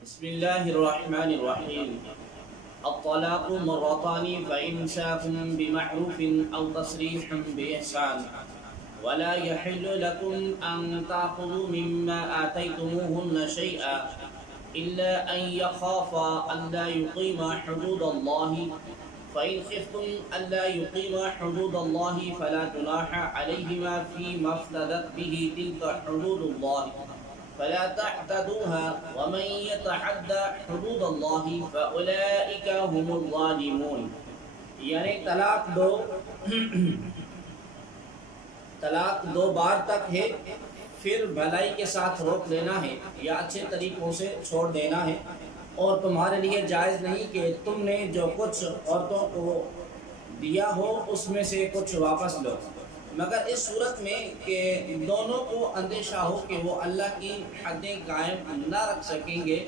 بسم الله الرحمن الرحيم. الطلاق مرتان فإمساك بمعروف أو تصريح بإحسان ولا يحل لكم أن تأخذوا مما آتيتموهن شيئا إلا أن يخافا ألا يقيما حدود الله فإن خفتم ألا يقيما حدود الله فلا جناح عليهما فيما افتدت به تلك حدود الله فلا تعتدوها ومن يتعدى حدود الله فأولئك هم الظالمون. یعنی طلاق دو بار تک ہے، پھر بھلائی کے ساتھ روک لینا ہے یا اچھے طریقوں سے چھوڑ دینا ہے، اور تمہارے لیے جائز نہیں کہ تم نے جو کچھ عورتوں کو دیا ہو اس میں سے کچھ واپس لو، مگر اس صورت میں کہ دونوں کو اندیشہ ہو کہ وہ اللہ کی حدیں قائم نہ رکھ سکیں گے.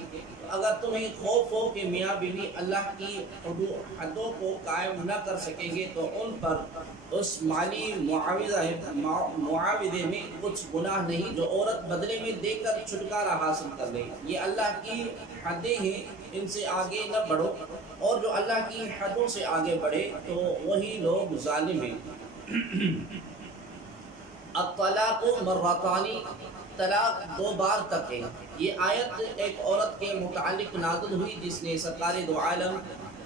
اگر تمہیں خوف ہو کہ میاں بیوی اللہ کی حدوں کو قائم نہ کر سکیں گے تو ان پر اس مالی معاوضے میں کچھ گناہ نہیں جو عورت بدلے میں دے کر چھٹکارا حاصل کر لے. یہ اللہ کی حدیں ہیں، ان سے آگے نہ بڑھو، اور جو اللہ کی حدوں سے آگے بڑھے تو وہی لوگ ظالم ہیں. الطلاق مرتانی، طلاق دو بار تک ہے. یہ آیت ایک عورت کے متعلق نازل ہوئی جس نے سرکار دو عالم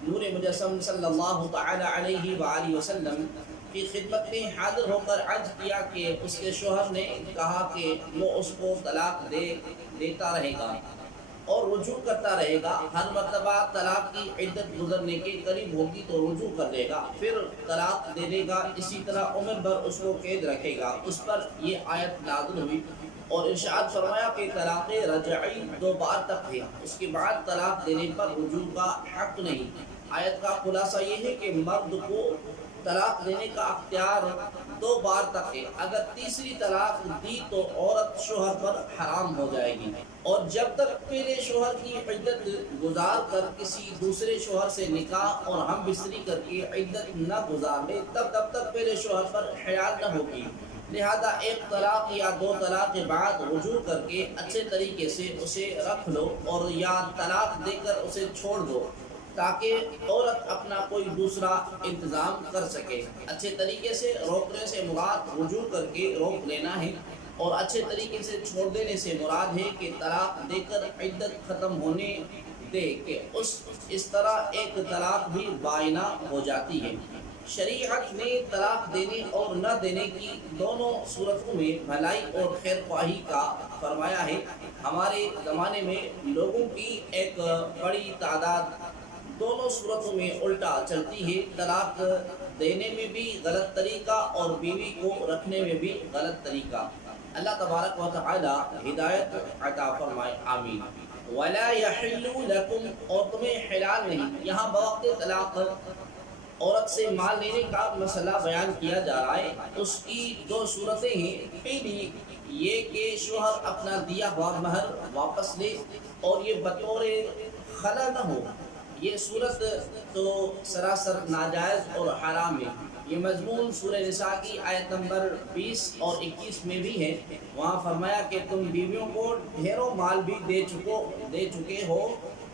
نور مجسم صلی اللہ تعالی علیہ وآلہ وسلم کی خدمت میں حاضر ہو کر عرض کیا کہ اس کے شوہر نے کہا کہ وہ اس کو طلاق دیتا رہے گا اور رجوع کرتا رہے گا. ہر مرتبہ طلاق کی عدت گزرنے کے قریب ہوگی تو رجوع کر لے گا، پھر طلاق دے دے گا، اسی طرح عمر بھر اس کو قید رکھے گا. اس پر یہ آیت نازل ہوئی اور ارشاد فرمایا کہ طلاق رجعی دو بار تک ہے، اس کے بعد طلاق دینے پر رجوع کا حق نہیں. آیت کا خلاصہ یہ ہے کہ مرد کو طلاق دینے کا اختیار دو بار تک ہے. اگر تیسری طلاق دی تو عورت شوہر پر حرام ہو جائے گی، اور جب تک پہلے شوہر کی عدت گزار کر کسی دوسرے شوہر سے نکاح اور ہم بستری کر کے عدت نہ گزار لے تب تک پہلے شوہر پر حیال نہ ہوگی. لہذا ایک طلاق یا دو طلاق کے بعد رجوع کر کے اچھے طریقے سے اسے رکھ لو، اور یا طلاق دے کر اسے چھوڑ دو تاکہ عورت اپنا کوئی دوسرا انتظام کر سکے. اچھے طریقے سے روکنے سے مراد رجوع کر کے روک لینا ہے، اور اچھے طریقے سے چھوڑ دینے سے مراد ہے کہ طلاق دے کر عدت ختم ہونے دے کہ اس طرح ایک طلاق بھی بائنہ ہو جاتی ہے. شریعت نے طلاق دینے اور نہ دینے کی دونوں صورتوں میں بھلائی اور خیر خواہی کا فرمایا ہے. ہمارے زمانے میں لوگوں کی ایک بڑی تعداد دونوں صورتوں میں الٹا چلتی ہے. طلاق دینے میں بھی غلط طریقہ اور بیوی کو رکھنے میں بھی غلط طریقہ. اللہ تبارک و تعالی ہدایت عطا فرمائے، آمین. وَلَا يَحِلُّ لَكُمْ، اور تمہیں حلال نہیں. یہاں بوقت طلاق عورت سے مال لینے کا مسئلہ بیان کیا جا رہا ہے. اس کی دو صورتیں ہیں. پہلی یہ کہ شوہر اپنا دیا ہوا مہر واپس لے اور یہ بطور خلا نہ ہو. یہ صورت تو سراسر ناجائز اور حرام ہے. یہ مضمون سورہ نساء کی آیت نمبر 20 اور 21 میں بھی ہے. وہاں فرمایا کہ تم بیویوں کو ڈھیروں مال بھی دے چکے ہو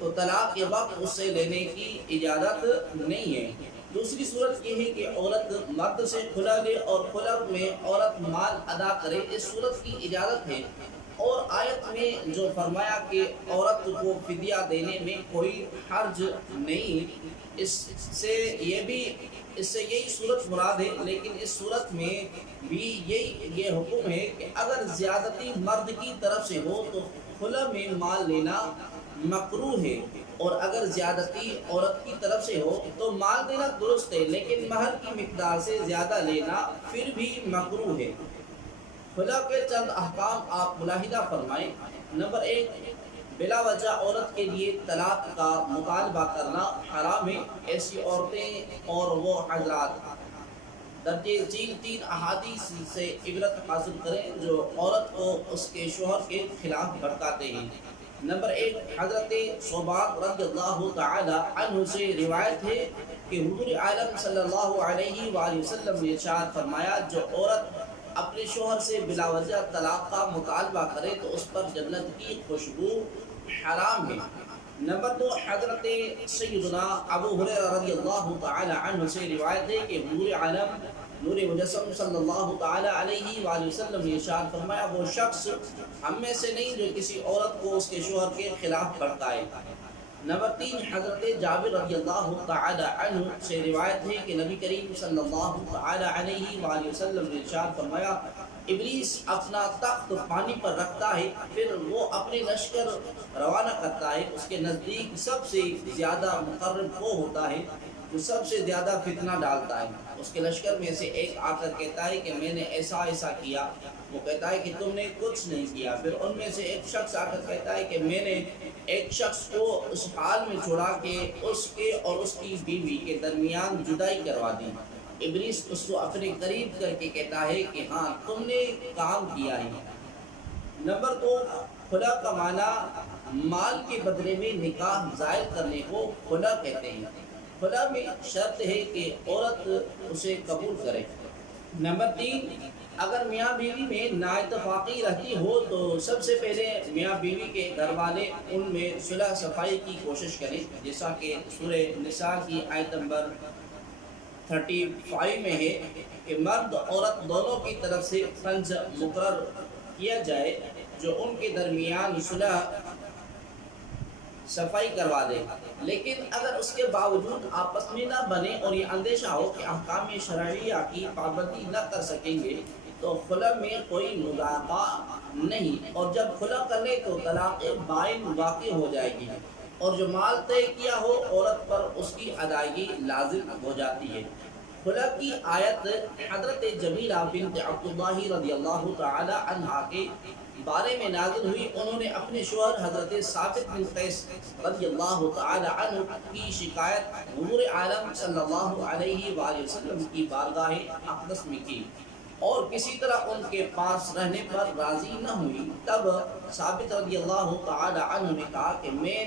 تو طلاق کے وقت اس سے لینے کی اجازت نہیں ہے. دوسری صورت یہ ہے کہ عورت مرد سے کھلا لے اور کھلا میں عورت مال ادا کرے، اس صورت کی اجازت ہے. اور آیت میں جو فرمایا کہ عورت کو فدیہ دینے میں کوئی حرج نہیں، اس سے یہی صورت مراد ہے. لیکن اس صورت میں بھی یہ حکم ہے کہ اگر زیادتی مرد کی طرف سے ہو تو خلا میں مال لینا مکروہ ہے، اور اگر زیادتی عورت کی طرف سے ہو تو مال دینا درست ہے لیکن مہر کی مقدار سے زیادہ لینا پھر بھی مکروہ ہے. خلا کے چند احکام آپ ملاحظہ فرمائیں. نمبر 1، بلا وجہ عورت کے لیے طلاق کا مطالبہ کرنا حرام ہے. ایسی عورتیں اور وہ حضرات درجے ذیل 3 احادیث سے عبرت حاصل کریں جو عورت کو اس کے شوہر کے خلاف بھڑکاتے ہیں. نمبر 1، حضرت ثوبان رضی اللہ تعالی عنہ سے روایت ہے کہ حضور عالم صلی اللہ علیہ وآلہ وسلم نے ارشاد فرمایا جو عورت اپنے شوہر سے بلا وجہ طلاق کا مطالبہ کرے تو اس پر جنت کی خوشبو حرام ہے۔ نمبر 2، حضرت سیدنا ابو ہریرہ رضی اللہ تعالی عنہ سے روایت ہے کہ حضور عالم نور مجسم صلی اللہ تعالی علیہ وآلہ وسلم نے ارشاد فرمایا، وہ شخص ہم میں سے نہیں جو کسی عورت کو اس کے شوہر کے خلاف بھڑکائے۔ نمبر 3، حضرت جابر رضی اللہ تعالی عنہ سے روایت ہے کہ نبی کریم صلی اللہ تعالی علیہ وآلہ وسلم نے ارشاد فرمایا، ابلیس اپنا تخت پانی پر رکھتا ہے، پھر وہ اپنے لشکر روانہ کرتا ہے، اس کے نزدیک سب سے زیادہ مقرب وہ ہوتا ہے جو سب سے زیادہ فتنہ ڈالتا ہے۔ اس کے لشکر میں سے ایک آ کر کہتا ہے کہ میں نے ایسا ایسا کیا، وہ کہتا ہے کہ تم نے کچھ نہیں کیا۔ پھر ان میں سے ایک شخص آ کر کہتا ہے کہ میں نے ایک شخص کو اس حال میں چھوڑا کہ اس کے اور اس کی بیوی کے درمیان جدائی کروا دی۔ ابلیس اس کو اپنے قریب کر کے کہتا ہے کہ ہاں تم نے کام کیا ہے۔ نمبر 2، خلا کا معنی مال کے بدلے میں نکاح زائل کرنے کو خلا کہتے ہیں۔ خلا میں شرط ہے کہ عورت اسے قبول کرے۔ نمبر 3، اگر میاں بیوی میں نااتفاقی رہتی ہو تو سب سے پہلے میاں بیوی کے گھر والے ان میں صلح صفائی کی کوشش کریں، جیسا کہ سورہ نساء کی آیت نمبر 35 میں ہے کہ مرد عورت دونوں کی طرف سے فنج مقرر کیا جائے جو ان کے درمیان صلح صفائی کروا دے۔ لیکن اگر اس کے باوجود آپس میں نہ بنے اور یہ اندیشہ ہو کہ احکام شرعیہ کی پابندی نہ کر سکیں گے تو خلا میں کوئی مضاقہ نہیں، اور جب خلا کر لے تو طلاق بائن واقع ہو جائے گی، اور جو مال طے کیا ہو عورت پر اس کی ادائیگی لازم ہو جاتی ہے۔ خلا کی آیت حضرت جمیلہ بنت عبداللہ رضی اللہ تعالی عنہا کے بارے میں نازل ہوئی۔ انہوں نے اپنے شوہر حضرت ثابت بن قیس رضی اللہ تعالی عنہ کی شکایت حضور عالم صلی اللہ علیہ وآلہ وسلم کی بارگاہ اقدس میں کی، اور کسی طرح ان کے پاس رہنے پر راضی نہ ہوئی۔ تب ثابت رضی اللہ تعالی عنہ نے کہا کہ میں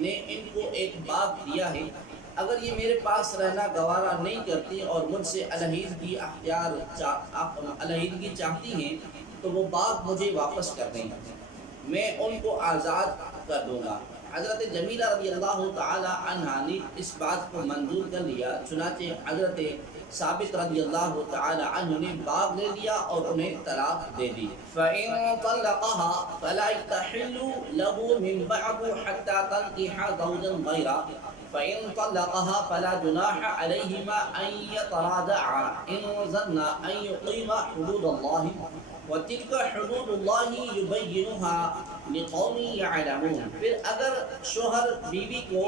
نے ان کو ایک باغ دیا ہے، اگر یہ میرے پاس رہنا گوارا نہیں کرتی اور مجھ سے علیحدگی چاہتی ہیں تو وہ باغ مجھے واپس کر دیں، میں ان کو آزاد کر دوں گا۔ حضرت جمیلہ رضی اللہ تعالی عنہ نے اس بات کو منظور کر لیا، چنانچہ حضرت ثابت رضی اللہ تعالی عنہ نے باغ لے لیا اور انہیں طلاق دے دی۔ فَإِن طَلَّقَهَا فَلَا يَحِلُّ لَهُ مِن بَعْدُ حَتَّى تَنكِحَ زَوْجًا غَيْرَهُ فَإِن طَلَّقَهَا فَلَا جُنَاحَ عَلَيْهِمَا أَن يَتَرَاجَعَا إِن ظَنَّا أَن يُقِيمَا حُدُودَ اللَّهِ وَتِلْكَ حُدُودُ اللَّهِ يُبَيِّنُهَا لِقَوْمٍ يَعْلَمُونَ۔ پھر اگر شوہر بیوی کو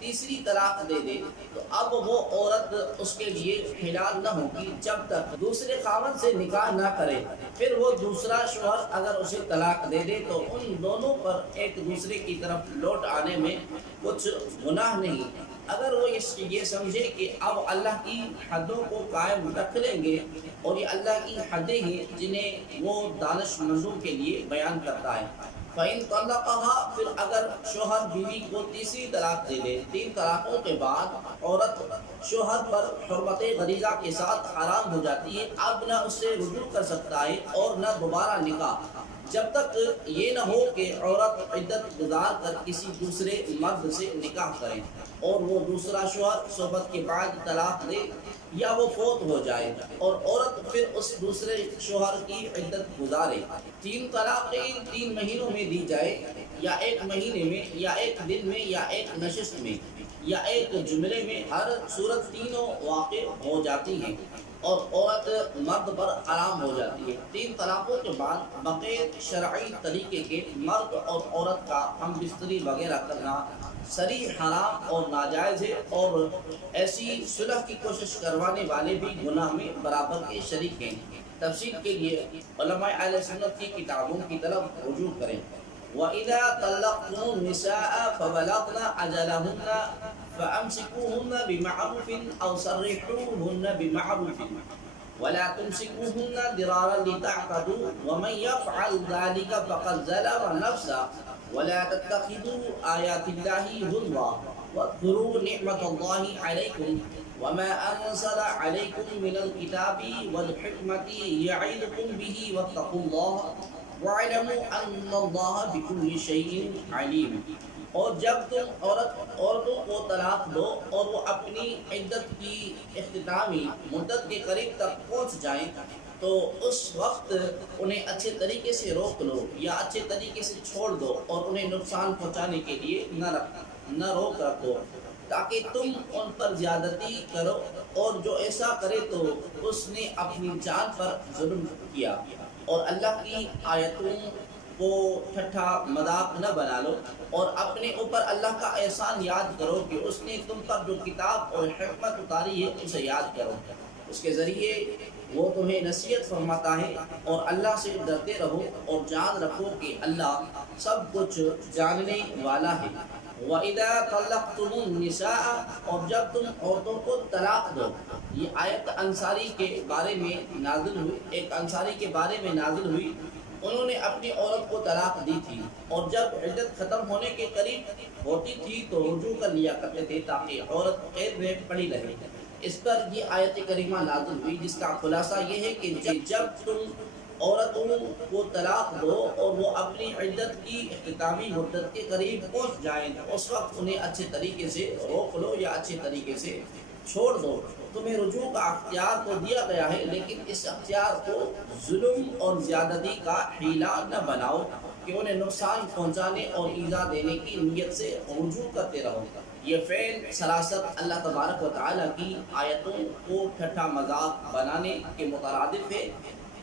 تیسری طلاق دے دے تو اب وہ عورت اس کے لیے حلال نہ ہوگی جب تک دوسرے خاوند سے نکاح نہ کرے۔ پھر وہ دوسرا شوہر اگر اسے طلاق دے دے تو ان دونوں پر ایک دوسرے کی طرف لوٹ آنے میں کچھ گناہ نہیں، اگر وہ یہ سمجھے کہ اب اللہ کی حدوں کو قائم رکھ لیں گے، اور یہ اللہ کی حدیں ہیں جنہیں وہ دانش مندوں کے لیے بیان کرتا ہے۔ فَإِن طَلَّقَهَا پھر اگر شوہر بیوی کو تیسری طلاق دے دے، 3 طلاقوں کے بعد عورت شوہر پر حرمت غریزہ کے ساتھ حرام ہو جاتی ہے، اب نہ اس سے رجوع کر سکتا ہے اور نہ دوبارہ نکاح، جب تک یہ نہ ہو کہ عورت عدت گزار کر کسی دوسرے مرد سے نکاح کرے اور وہ دوسرا شوہر صحبت کے بعد طلاق دے یا وہ فوت ہو جائے اور عورت پھر اس دوسرے شوہر کی عدت گزارے۔ 3 طلاقیں 3 مہینوں میں دی جائے، یا 1 مہینے میں، یا 1 دن میں، یا 1 نشست میں، یا 1 جملے میں، ہر صورت تینوں واقع ہو جاتی ہیں اور عورت مرد پر حرام ہو جاتی ہے۔ 3 طلاقوں کے بعد بغیر شرعی طریقے کے مرد اور عورت کا ہم بستری وغیرہ کرنا صریح حرام اور ناجائز ہے، اور ایسی صلح کی کوشش کروانے والے بھی گناہ میں برابر کے شریک ہیں۔ تفصیل کے لیے علماء اہل سنت کی کتابوں کی طرف رجوع کریں۔ وَإِذَا طَلَّقْتُمُ النِّسَاءَ فَبَلَغْنَ أَجَلَهُنَّ فَأَمْسِكُوهُنَّ بِمَعْرُوفٍ أَوْ سَرِّحُوهُنَّ بِمَعْرُوفٍ وَلَا تُمْسِكُوهُنَّ ضِرَارًا لِتَعْتَدُوا وَمَنْ يَفْعَلْ ذَلِكَ فَقَدْ ظَلَمَ نَفْسَهُ وَلَا تَتَّخِذُوا آيَاتِ اللَّهِ هُزُوًا وَاذْكُرُوا نِعْمَةَ اللَّهِ عَلَيْكُمْ وَمَا أَنزَلَ عَلَيْكُمْ مِنَ الْكِتَابِ وَالْحِكْمَةِ يَعِظُكُمْ بِهِ وَاتَّقُوا اللَّهَ وَاعْلَمُوا أَنَّ اللَّهَ بِكُلِّ شَيْءٍ عَلِيمٌ۔ اور جب تم عورتوں کو طلاق دو اور وہ اپنی عدت کی اختتامی مدت کے قریب تک پہنچ جائیں تو اس وقت انہیں اچھے طریقے سے روک لو یا اچھے طریقے سے چھوڑ دو اور انہیں نقصان پہنچانے کے لیے نہ روک رکھو، تاکہ تم ان پر زیادتی کرو، اور جو ایسا کرے تو اس نے اپنی جان پر ظلم کیا۔ اور اللہ کی آیتوں کو ٹھٹھا مذاق نہ بنا لو، اور اپنے اوپر اللہ کا احسان یاد کرو کہ اس نے تم پر جو کتاب اور حکمت اتاری ہے اسے یاد کرو۔ اس کے ذریعے وہ تمہیں نصیحت فرماتا ہے، اور اللہ سے ڈرتے رہو اور جان رکھو کہ اللہ سب کچھ جاننے والا ہے۔ وَإِذَا طَلَّقْتُمُ النِّسَاءَ، اور جب تم عورتوں کو طلاق دو۔ یہ آیت انصاری کے بارے میں نازل ہوئی، ایک انصاری کے بارے میں نازل ہوئی۔ انہوں نے اپنی عورت کو طلاق دی تھی، اور جب عدت ختم ہونے کے قریب ہوتی تھی تو رجوع کر لیا کرتے تھے تاکہ عورت قید میں پڑی رہے۔ اس پر یہ آیت کریمہ نازل ہوئی، جس کا خلاصہ یہ ہے کہ جب تم عورتوں کو طلاق دو اور وہ اپنی عدت کی اختتامی مدت کے قریب پہنچ جائیں تو اس وقت انہیں اچھے طریقے سے روک لو یا اچھے طریقے سے چھوڑ دو۔ تمہیں رجوع کا اختیار تو دیا گیا ہے، لیکن اس اختیار کو ظلم اور زیادتی کا حیلہ نہ بناؤ کہ انہیں نقصان پہنچانے اور ایذا دینے کی نیت سے رجوع کرتے رہو۔ یہ فعل سراسر اللہ تبارک و تعالیٰ کی آیتوں کو ٹھٹھا مذاق بنانے کے مترادف ہے،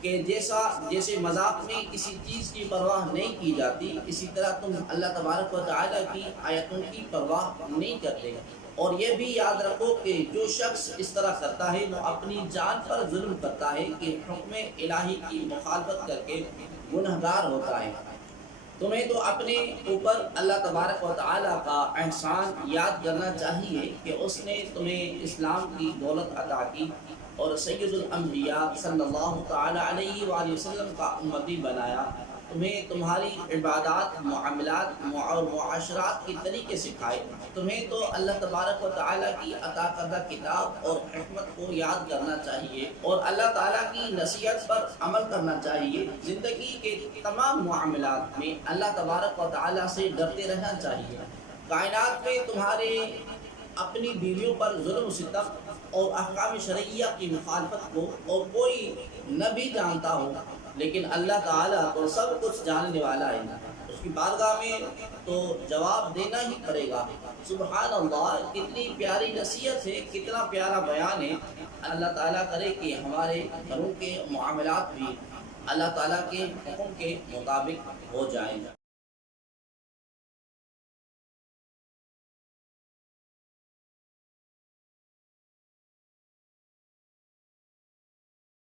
کہ جیسے مذاق میں کسی چیز کی پرواہ نہیں کی جاتی، اسی طرح تم اللہ تبارک و تعالیٰ کی آیتوں کی پرواہ نہیں کرتے۔ اور یہ بھی یاد رکھو کہ جو شخص اس طرح کرتا ہے وہ اپنی جان پر ظلم کرتا ہے، کہ حکم الہی کی مخالفت کر کے گنہگار ہوتا ہے۔ تمہیں تو اپنے اوپر اللہ تبارک و تعالیٰ کا احسان یاد کرنا چاہیے کہ اس نے تمہیں اسلام کی دولت عطا کی اور سید الانبیاء صلی اللہ تعالیٰ علیہ وآلہ وسلم کا امتی بنایا، تمہیں تمہاری عبادات، معاملات اور معاشرات کے طریقے سکھائے۔ تمہیں تو اللہ تبارک و تعالیٰ کی عطا کردہ کتاب اور حکمت کو یاد کرنا چاہیے اور اللہ تعالیٰ کی نصیحت پر عمل کرنا چاہیے۔ زندگی کے تمام معاملات میں اللہ تبارک و تعالیٰ سے ڈرتے رہنا چاہیے۔ کائنات میں تمہارے اپنی بیویوں پر ظلم و ستم اور احکام شرعیہ کی مخالفت کو اور کوئی نہ بھی جانتا ہو، لیکن اللہ تعالیٰ تو سب کچھ جاننے والا ہے، اس کی بارگاہ میں تو جواب دینا ہی پڑے گا۔ سبحان اللہ، کتنی پیاری نصیحت ہے، کتنا پیارا بیان ہے۔ اللہ تعالیٰ کرے کہ ہمارے گھروں کے معاملات بھی اللہ تعالیٰ کے حکم کے مطابق ہو جائیں۔